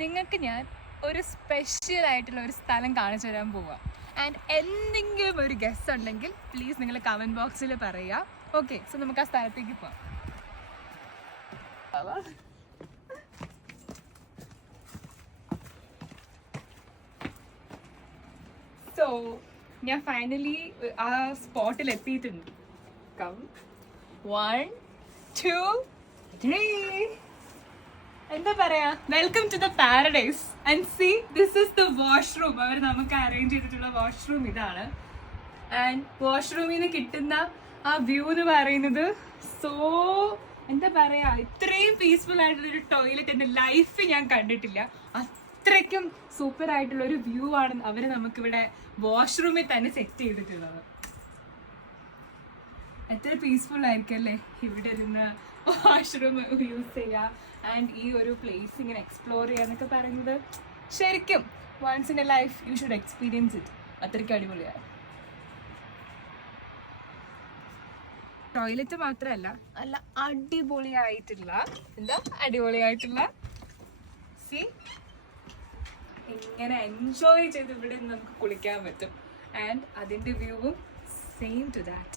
നിങ്ങൾക്ക് ഞാൻ ഒരു സ്പെഷ്യൽ ആയിട്ടുള്ള ഒരു സ്ഥലം കാണിച്ചു തരാൻ പോവാം. ആൻഡ് എന്തെങ്കിലും ഒരു ഗസ്റ്റ് ഉണ്ടെങ്കിൽ പ്ലീസ് നിങ്ങൾ കമൻറ്റ് ബോക്സിൽ പറയുക. ഓക്കെ, സോ നമുക്ക് ആ സ്ഥലത്തേക്ക് പോവാം. സോ ഞാൻ ഫൈനലി ആ സ്പോട്ടിൽ എത്തിയിട്ടുണ്ട്. കം 1 2 3. എന്താ പറയാ, welcome to the paradise. And see, this is the washroom. അവർ നമുക്ക് അറേഞ്ച് ചെയ്തിട്ടുള്ള വാഷ്റൂം ഇതാണ്. ആൻഡ് വാഷ്റൂമിൽ നിന്ന് കിട്ടുന്ന ആ വ്യൂ എന്ന് പറയുന്നത് സോ എന്താ പറയാ, ഇത്രയും പീസ്ഫുൾ ആയിട്ടുള്ളൊരു ടോയ്ലറ്റ് എൻ്റെ ലൈഫ് ഞാൻ കണ്ടിട്ടില്ല. അത്രയ്ക്കും സൂപ്പർ ആയിട്ടുള്ള ഒരു വ്യൂ ആണ് അവർ നമുക്കിവിടെ വാഷ്റൂമിൽ തന്നെ സെറ്റ് ചെയ്തിട്ടുള്ളത്. എത്ര പീസ്ഫുൾ ആയിരിക്കും അല്ലേ ഇവിടെ ഇരുന്ന് വാഷ്റൂം യൂസ് ചെയ്യുക ആൻഡ് ഈ ഒരു പ്ലേസ് ഇങ്ങനെ എക്സ്പ്ലോർ ചെയ്യുക എന്നൊക്കെ പറയുന്നത്. ശരിക്കും once in a life you should experience it. അത്രയ്ക്ക് അടിപൊളിയാണ്. ടോയ്ലറ്റ് മാത്രമല്ല, നല്ല അടിപൊളിയായിട്ടുള്ള സി ഇങ്ങനെ എൻജോയ് ചെയ്ത് ഇവിടെ നിന്ന് നമുക്ക് കുളിക്കാൻ പറ്റും. ആൻഡ് അതിൻ്റെ വ്യൂവും സെയിം ടു ദാറ്റ്.